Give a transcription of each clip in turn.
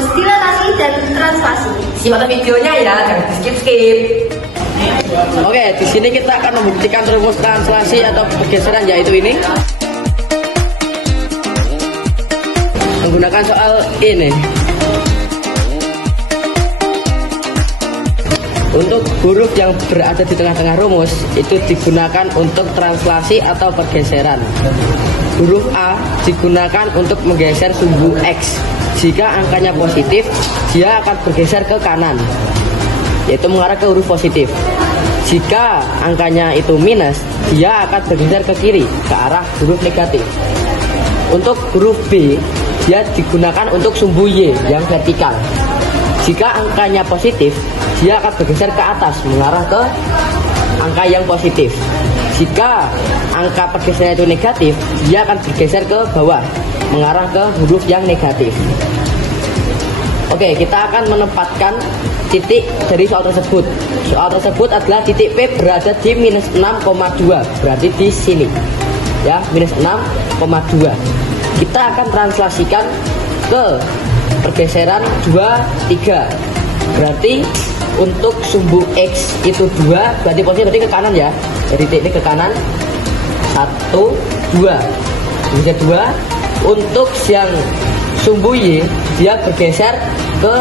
rumus dilatasi dan translasi. Simak videonya ya, jangan skip. Oke, di sini kita akan membuktikan rumus translasi atau pergeseran, yaitu ini. Menggunakan soal ini. Untuk huruf yang berada di tengah-tengah rumus itu digunakan untuk translasi atau pergeseran. Huruf A digunakan untuk menggeser sumbu X. Jika angkanya positif, dia akan bergeser ke kanan, yaitu mengarah ke huruf positif. Jika angkanya itu minus, dia akan bergeser ke kiri, ke arah huruf negatif. Untuk huruf B, dia digunakan untuk sumbu Y yang vertikal. Jika angkanya positif, dia akan bergeser ke atas, mengarah ke angka yang positif. Jika angka pergeseran itu negatif, dia akan bergeser ke bawah, mengarah ke huruf yang negatif. Oke, kita akan menempatkan titik dari soal tersebut. Soal tersebut adalah titik P berada di minus 6,2, berarti di sini. Ya, minus 6,2. Kita akan translasikan ke pergeseran 2, 3. Berarti untuk sumbu X itu 2, berarti posisi berarti ke kanan ya. Dari titik ini ke kanan. 1, 2. Bisa 2. Untuk yang sumbu Y, dia bergeser ke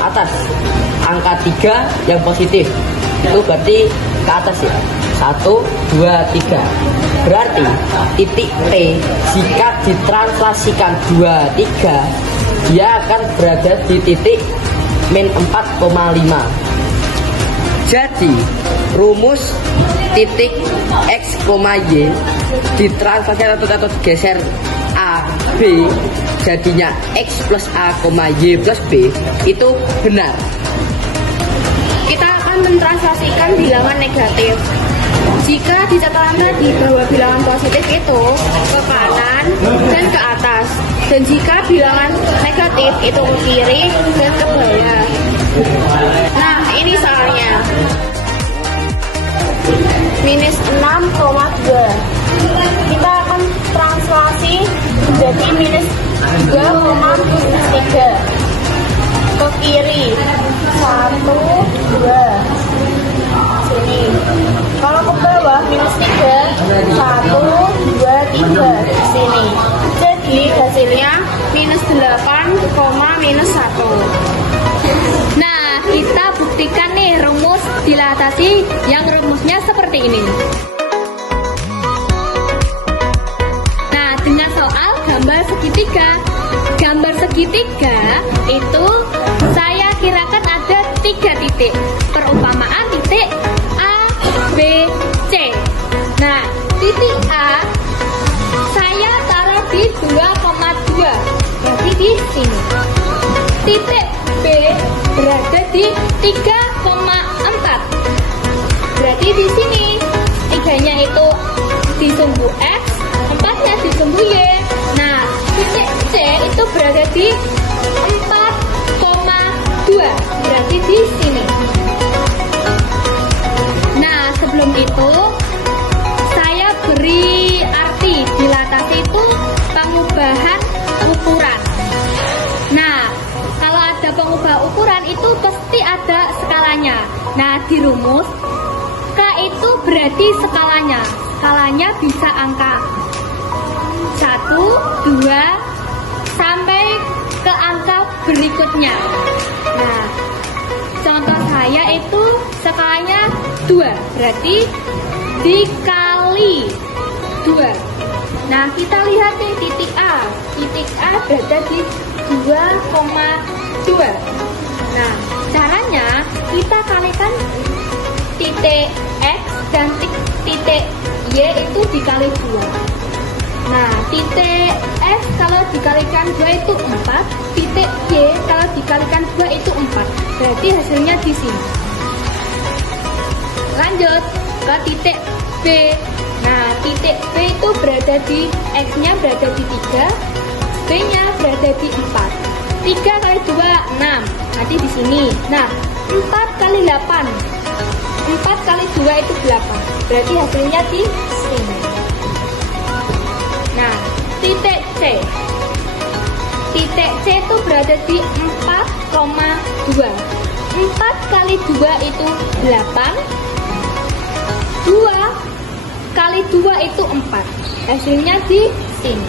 atas. Angka 3 yang positif. Itu berarti ke atas ya. 1, 2, 3. Berarti titik T jika ditranslasikan 2, 3, dia akan berada di titik min 4,5. Jadi rumus titik X, Y ditranslasikan atau geser A, B, jadinya X plus A, Y plus B itu benar. Kita akan mentranslasikan bilangan negatif. Jika di catatan tadi bahwa bilangan positif itu ke kanan dan ke atas, dan jika bilangan negatif itu ke kiri dan ke bawah. Nah, ini soalnya minus 6,2. Kita akan translasi menjadi minus 3,3 ke kiri. 1, 2 sini. Kalau ke bawah minus 3, 1, 2, 3 sini. Jadi hasilnya minus 8, minus 1. Nah, kita buktikan nih rumus dilatasi yang rumusnya seperti ini. Nah, dengan soal gambar segitiga. Gambar segitiga itu saya kirakan ada 3 titik. Perumpamaan titik A, B, C. Nah, titik A saya taruh di 2,2, berarti di sini. Titik B berada di 3,4, berarti di sini. 3-nya itu di sumbu X, 4-nya di sumbu Y. Nah, titik C itu berada di 4,2, berarti di sini. Nah, sebelum itu saya beri arti dilatasi itu pengubahan ukuran. Nah, kalau ada pengubah ukuran itu pasti ada skalanya. Nah, di rumus K itu berarti skalanya. Skalanya bisa angka 1, 2 sampai ke angka berikutnya. Nah, contoh saya itu skalanya 2, berarti dikali 2. Nah, kita lihat nih titik A. Titik A berada di 2,2. Nah, caranya kita kalikan titik X dan titik Y itu dikali 2. Nah, titik X kalau dikalikan 2 itu 4, titik Y kalau dikalikan 2 itu 4. Berarti hasilnya di sini. Lanjut ke titik B. Nah, titik B itu berada di X-nya berada di 3, B-nya berada di 4. 3 kali 2, 6. Nanti di sini. Nah, 4 kali 8. 4 kali 2 itu 8. Berarti hasilnya di sini. Nah, titik C. Titik C itu berada berada di 4,2. 4 kali 2 itu 8. 2 kali 2 itu 4. Hasilnya di sini.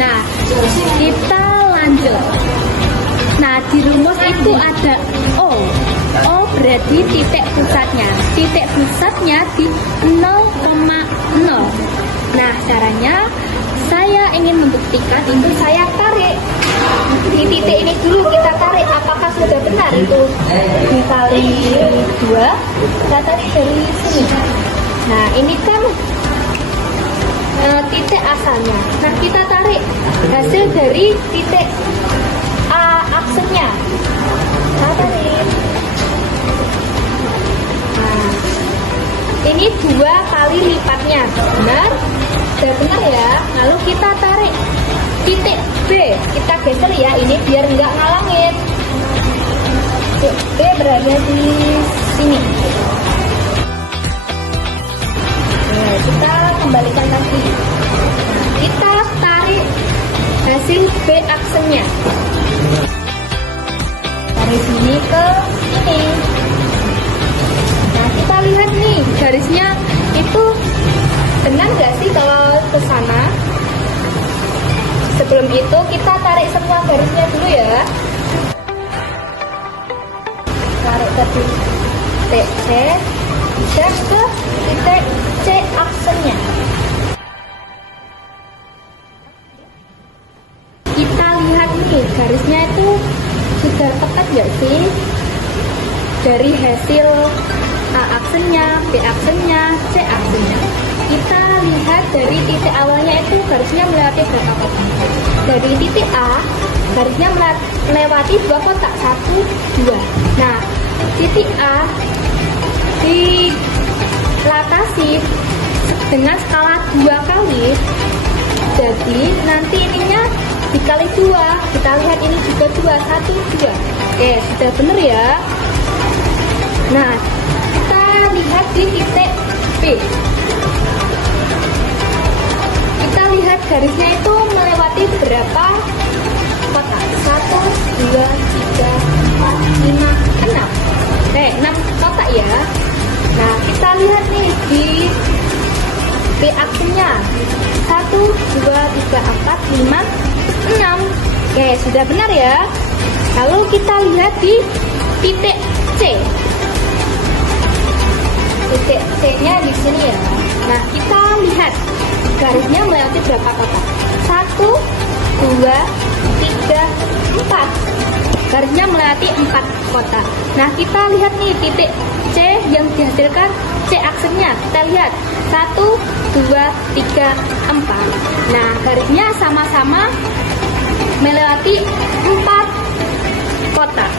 Nah, kita lanjut. Nah, di rumus itu ada O. O berarti titik pusatnya. Titik pusatnya di 0,0. Nah, caranya saya ingin membuktikan itu saya tarik di titik ini dulu, kita tarik apakah sudah benar itu dikali 2. Kita tarik dari sini. Nah, ini kan titik asalnya. Nah, kita tarik hasil dari titik A aksennya. Kita tarik. Nah, ini 2 kali lipatnya. Benar? Sudah benar ya. Lalu kita tarik titik B. Kita geser ya, ini biar nggak ngalangin. Titik B berada di sini. Nah, kita kembalikan lagi. Nah, kita tarik hasil B aksennya dari sini ke sini. Nah, kita lihat nih garisnya itu benar nggak sih kalau ke sana? Sebelum itu kita tarik semua garisnya dulu ya. Tarik ke titik C, bisa ke titik C aksennya. Kita lihat nih garisnya itu sudah tepat nggak sih? Dari hasil A aksennya, B aksennya, C aksennya. Kita lihat dari titik awalnya itu garisnya melewati berapa kotak? Dari titik A, garisnya melewati 2 kotak, 1, 2. Nah, titik A dilatasi dengan skala 2 kali. Jadi nanti ininya dikali 2. Kita lihat ini juga 2, 1, 2. Oke, sudah benar ya. Nah, kita lihat di titik B. Kita lihat garisnya itu melewati berapa kotak? 1, 2, 3, 4, 5, 6. 6 kotak ya. Nah, kita lihat nih di B aksennya. 1, 2, 3, 4, 5, 6. Oke, sudah benar ya. Lalu kita lihat di titik C. Titik C-nya di sini ya. Nah, kita lihat garisnya melewati berapa kotak? 1, 2, 3, 4. Garisnya melewati 4 kotak. Nah, kita lihat nih titik C yang dihasilkan C aksennya. Kita lihat 1, 2, 3, 4. Nah, garisnya sama-sama melewati 4 kotak.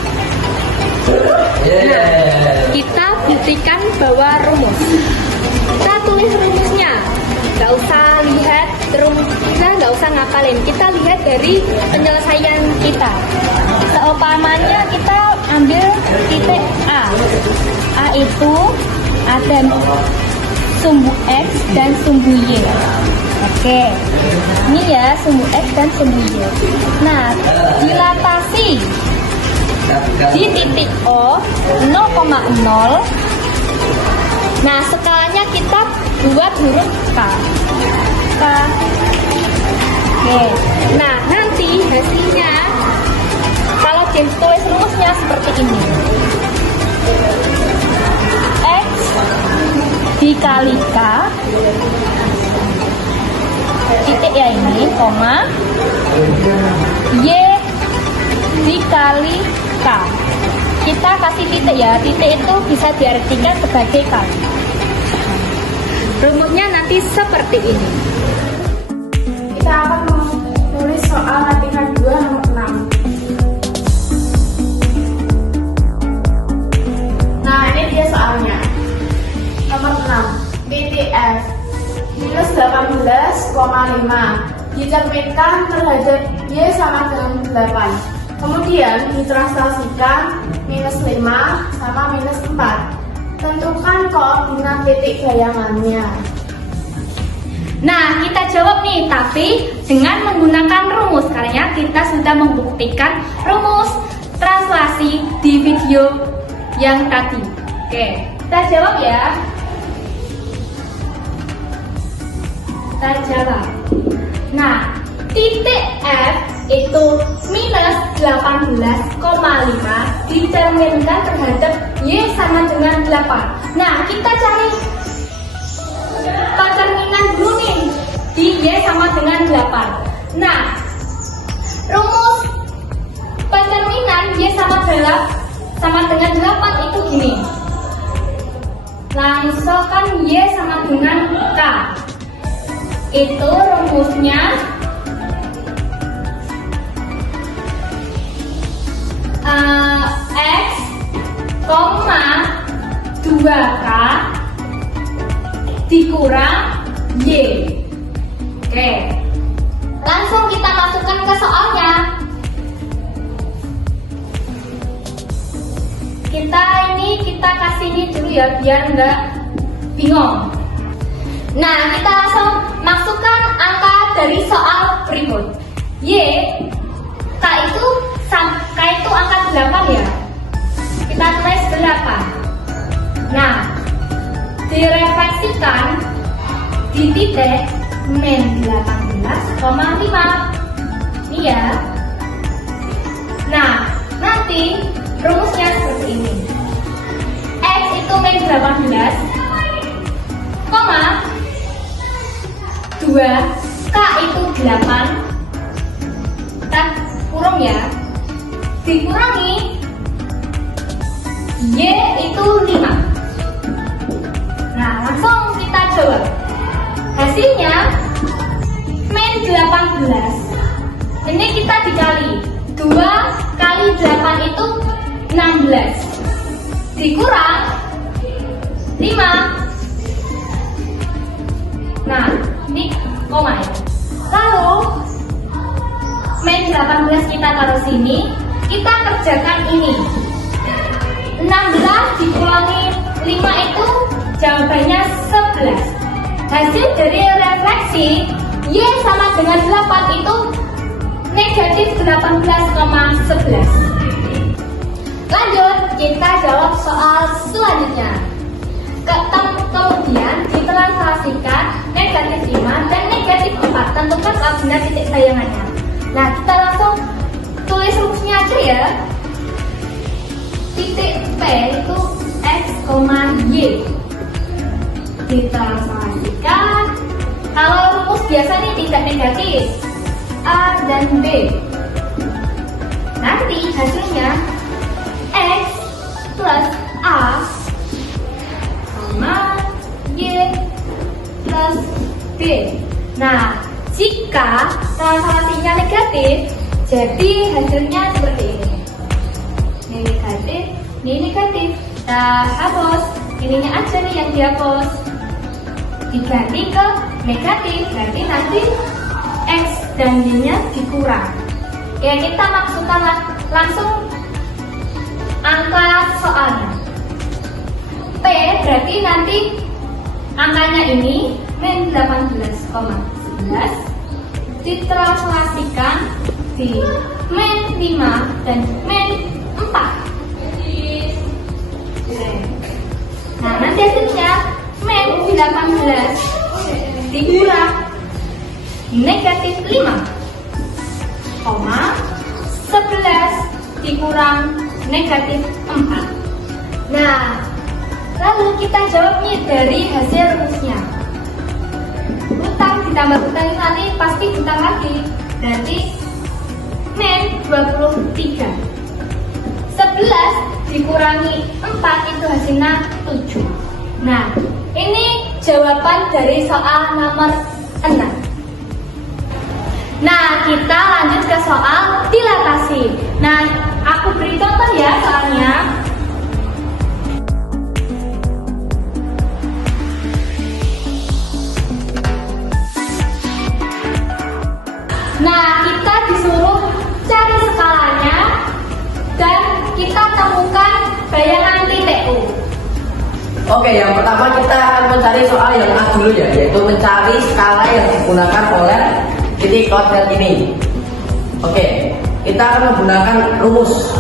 Nah, kita buktikan bahwa rumus. Kita tulis rumusnya. Nggak usah lihat kita nggak usah ngapalin. Kita lihat dari penyelesaian kita. Seumpamanya kita ambil titik A. A itu ada sumbu X dan sumbu Y. Oke, ini ya sumbu X dan sumbu Y. Nah, dilatasi di titik O 0,0. Nah, skalanya kita buat huruf K. Oke. Nah, nanti hasilnya kalau ditulis rumusnya seperti ini. X dikali K titik ya ini, koma Y dikali K. Kita kasih titik ya, titik itu bisa diartikan sebagai kali. Rumusnya nanti seperti ini. Kita akan menulis soal latihan 2 nomor 6. Nah, ini dia soalnya. Nomor 6. Titik F minus 18,5 dicerminkan terhadap Y sama dengan 8. Kemudian ditranslasikan minus 5 sama minus 4. Tentukan koordinat titik bayangannya. Nah, kita jawab nih, tapi dengan menggunakan rumus karena kita sudah membuktikan rumus translasi di video yang tadi. Oke, kita jawab ya. Kita jawab. Nah, titik F itu minus 18,5 dicerminkan terhadap Y sama dengan 8. Nah, kita cari pencerminan dulu nih di Y sama dengan 8. Nah, rumus pencerminan Y sama dengan 8 itu gini. Langsungkan Y sama dengan K. Itu rumusnya X, 2K dikurang Y. Oke, langsung kita masukkan ke soalnya. Kita kasih ini dulu ya biar nggak bingung. Nah, kita langsung masukkan angka dari soal berikut. K itu angka 8 ya. Kita tulis 8. Nah, direfleksikan di titik min 18,5. Ini ya. Nah, nanti rumusnya seperti ini. X itu min 18, 2, K itu 8, kita kurung ya, dikurangi Y itu 5. Nah, langsung kita jawab. Hasilnya min 18. Ini kita dikali 2 kali 8 itu 16 dikurang 5. Nah, ini koma ya. Lalu min 18 kita taruh sini, kita kerjakan ini. 16 dikurangi 5 itu jawabannya 11. Hasil dari refleksi Y sama dengan 8 itu negatif 18,11. Lanjut, kita jawab soal selanjutnya. Kemudian ditranslasikan negatif 5 dan negatif 4. Tentukan koordinat titik bayangannya. Nah, kita langsung tulis rumusnya aja ya. Titik P itu X, Y. Ditranslasikan. Kalau rumus biasa nih tidak negatif, A dan B. Nanti hasilnya X plus A sama Y plus B. Nah, jika translasinya negatif, jadi hasilnya seperti ini. Ini negatif, ini negatif. Kita hapus, ininya aja nih yang dihapus. Diganti ke negatif, berarti nanti X dan Y-nya dikurang. Ya, kita masukkan langsung angka soalnya. P berarti nanti angkanya ini min 18,11 ditranslasikan di min 5 dan min 4. Nah, nanti hasilnya min 18 dikurang negatif 5, 11 dikurang negatif 4. Nah, lalu kita jawab nih dari hasil rumusnya. Utang ditambah utang kali pasti utang lagi. Berarti min 23. 11 dikurangi 4 itu hasilnya 7. Nah, ini jawaban dari soal nomor 6. Nah, kita lanjut ke soal dilatasi. Nah, aku beri contoh ya soalnya. Nah, kita disuruh cari skalanya dan kita temukan bayangan titik U. Oke, yang pertama kita akan mencari soal yang A dulu dulu ya, yaitu mencari skala yang digunakan oleh titik koordinat ini. Oke, kita akan menggunakan rumus.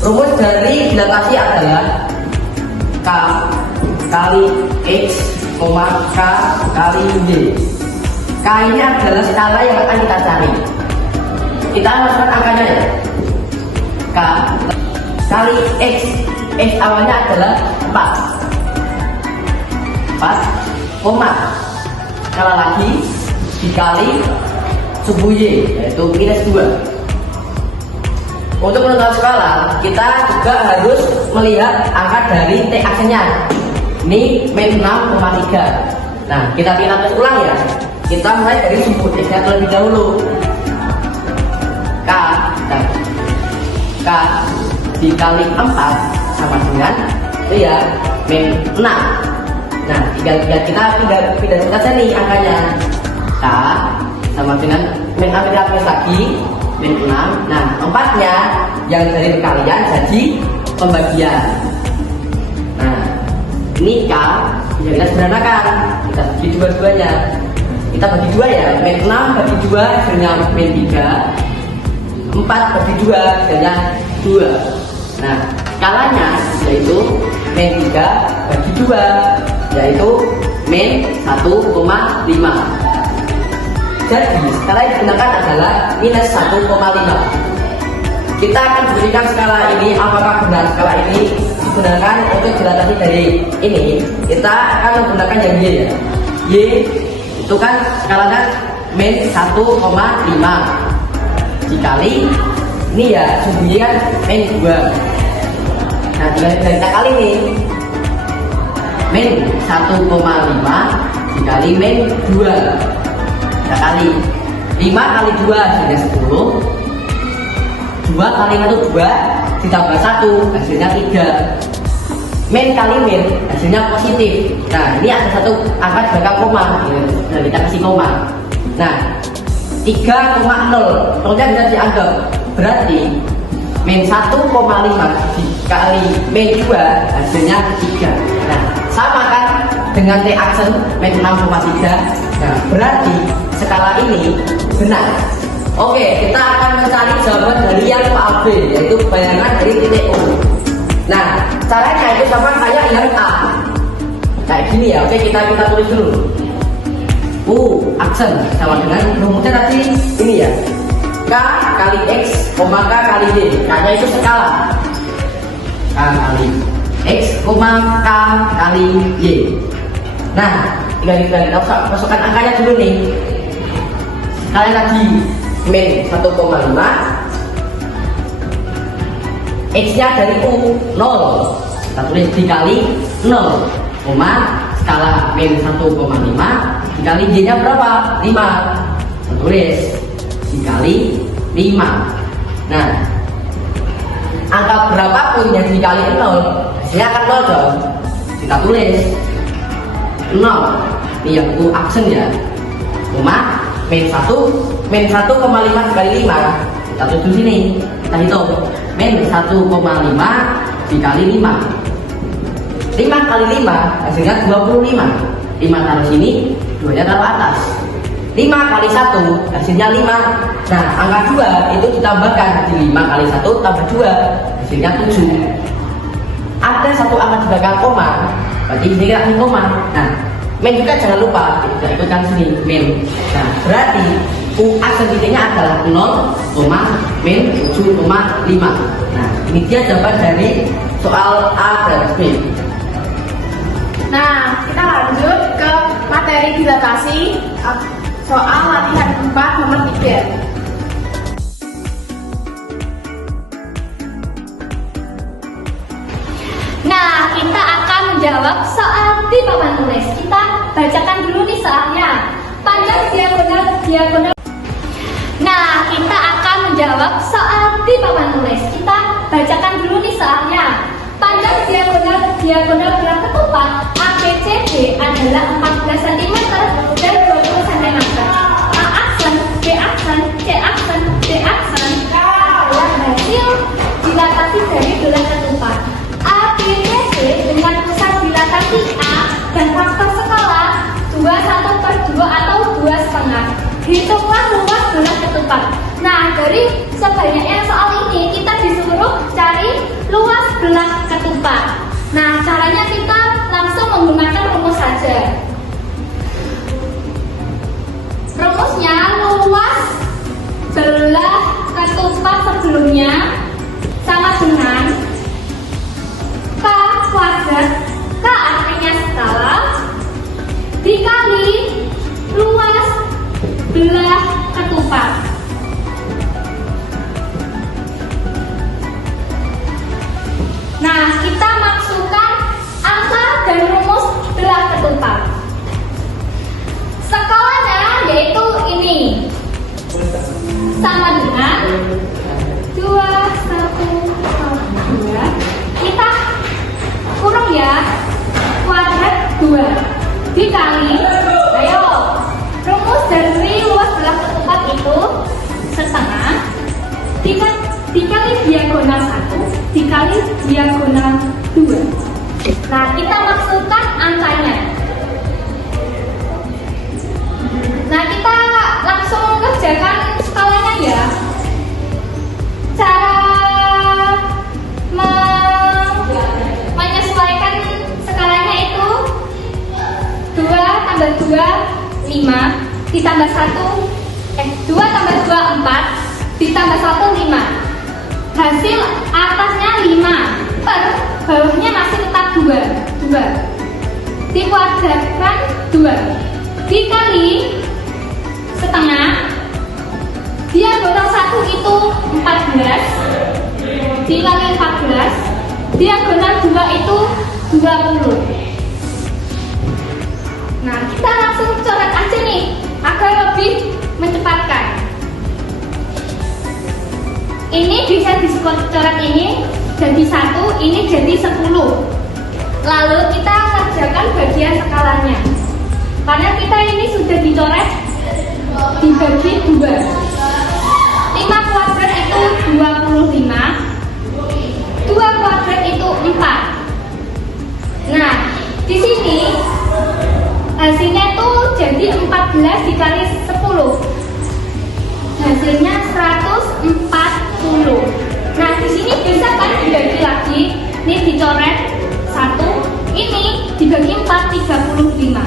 Rumus dari dilatasi adalah K kali X, K kali Y. K ini adalah skala yang akan kita cari. Kita masukkan angkanya ya. K kali X. X awalnya adalah 4, skala lagi dikali suku Y, yaitu -2. Untuk menentukan skala, kita juga harus melihat angka dari T aksennya. Ini -6,3. Nah, kita tulis ulang ya. Kita mulai dari suku X terlebih dahulu. K dikali 4 sama dengan itu ya -6. Nah, tinggal pindah saja nih angkanya. K sama dengan -6 lagi -6. Nah, 4-nya yang dari kalian jadi pembagian. Nah, ini K bisa kita sederhanakan. Kita bagi dua-duanya. Kita bagi 2 ya. -6 bagi 2 hasilnya -3. 4 bagi 2 hasilnya 2. Nah, skalanya yaitu -3 bagi 2, yaitu -1,5. Jadi skala yang digunakan adalah -1,5. Kita akan berikan skala ini apakah benar skala ini digunakan untuk dilatasi dari ini. Kita akan menggunakan yang Y ya. Y itu kan skalanya -1,5 dikali ini ya sumbunya kan -2. Nah, kita kali nih -1,5 dikali -2. Kita kali 5 kali 2 hasilnya 10. 2 kali 1 2 ditambah 1 hasilnya 3. Min kali min hasilnya positif. Nah, ini ada satu angka di belakang koma. Nah, kita kasih koma. Nah, 3,0 nolnya bisa dianggap, berarti -1,5 dikali -2 hasilnya 3. Nah, sama kan dengan T aksen -6,3. Nah, berarti skala ini benar. Oke, kita akan mencari jawaban dari yang AB, yaitu bayangan dari titik O. Nah, caranya itu sama kayak yang A, kayak gini ya. Oke, kita tulis dulu. U aksen sama dengan rumusnya tadi ini ya. K kali X, K kali Y. K-nya itu skala. K kali X, K kali Y. Nah, kita masukkan angkanya dulu nih. Kalian lagi -1,5. X-nya dari U 0. Kita tulis dikali 0, skala -1,5 dikali Y-nya berapa? 5. Kita tulis dikali 5. Nah, angka berapapun yang dikali 0 hasilnya akan 0 dong. Kita tulis 0. Ini yang U aksen ya. -1,5 dikali 5. Kita tulis sini. Kita hitung -1,5 dikali 5. 5 kali 5 hasilnya 25. 5 taruh sini, 2-nya taruh atas. 5 kali 1 hasilnya 5. Nah, angka 2 itu ditambahkan. Di 5 kali 1 tambah 2 hasilnya 7. Ada satu angka di belakang koma, berarti ini kita kasih koma. Nah, min juga jangan lupa, kita ikutkan sini min. Nah, berarti U aksen titiknya adalah 0,-7,5. Nah, ini dia jawaban dari soal A dan B. Nah, kita lanjut ke materi dilatasi soal latihan 4 nomor 3. Nah, kita akan menjawab soal di papan tulis. Kita bacakan dulu nih soalnya. Panjang diagonal. Nah, kita akan menjawab soal di papan tulis. Kita bacakan dulu nih soalnya. Panjang diagonal gerak ketupat ABCD adalah 14 cm dan 20 cm. A aksen, B aksen, C aksen, D aksen adalah hasil dilatasi dari gerak ketupat. ABCD dengan pusat dilatasi A dan faktor skala setengah. Hitunglah luas belah ketupat. Nah, dari sebanyaknya soal ini kita disuruh cari luas belah ketupat. Nah, caranya kita langsung menggunakan rumus saja. Rumusnya luas belah ketupat sebelumnya sama dengan K kuadrat, K artinya skala, dikali luas belah ketupat. Nah, kita masukkan angka dan rumus belah ketupat. Skalanya yaitu ini, sama dengan 2, 1, 2. Kita kurang ya, kuadrat 2 dikali, ayo, rumus dari luas belah ketupat itu setengah dikali diagonal 1 dikali diagonal 2. Nah, kita masukkan angkanya. Nah, kita langsung kerjakan skalanya ya. Cara menyesuaikan skalanya itu 2 tambah 2 5 ditambah 2 tambah 2 4 ditambah 1 5. Hasil atasnya 5 per bawahnya masih tetap 2 dikuadratkan 2 dikali setengah, diagonal 1 itu 14 dikali 14, diagonal 2 itu 20. Nah, kita langsung coret aja nih agar lebih mencepatkan. Ini bisa dicoret ini jadi 1, ini jadi 10. Lalu kita kerjakan bagian skalanya. Karena kita ini sudah dicoret dibagi 2. 5 kuadrat itu 25, 2 kuadrat itu 4. Nah, di sini hasilnya itu jadi 14 dikali 10. Hasilnya 140. Nah, di sini bisa kan dibagi lagi. Ini dicoret 1, ini dibagi 4, 35.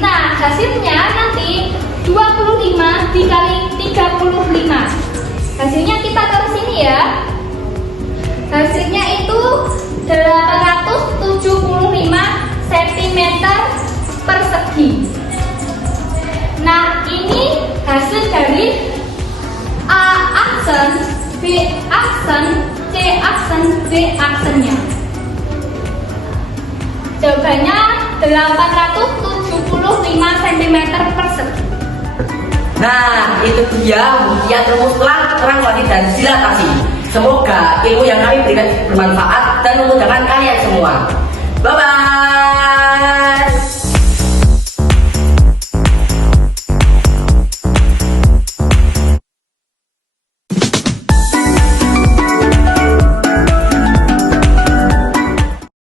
Nah, hasilnya nanti 25 dikali 35. Hasilnya kita taruh sini ya. Hasilnya itu 875 cm persegi. Nah, ini hasil dari A aksen, B aksen, C aksen, D aksennya. Jawabannya 875 cm persegi. Nah, itu dia buktian rumus translasi dan dilatasi. Semoga ilmu yang kami berikan bermanfaat dan memudahkan kalian semua. Bye-bye.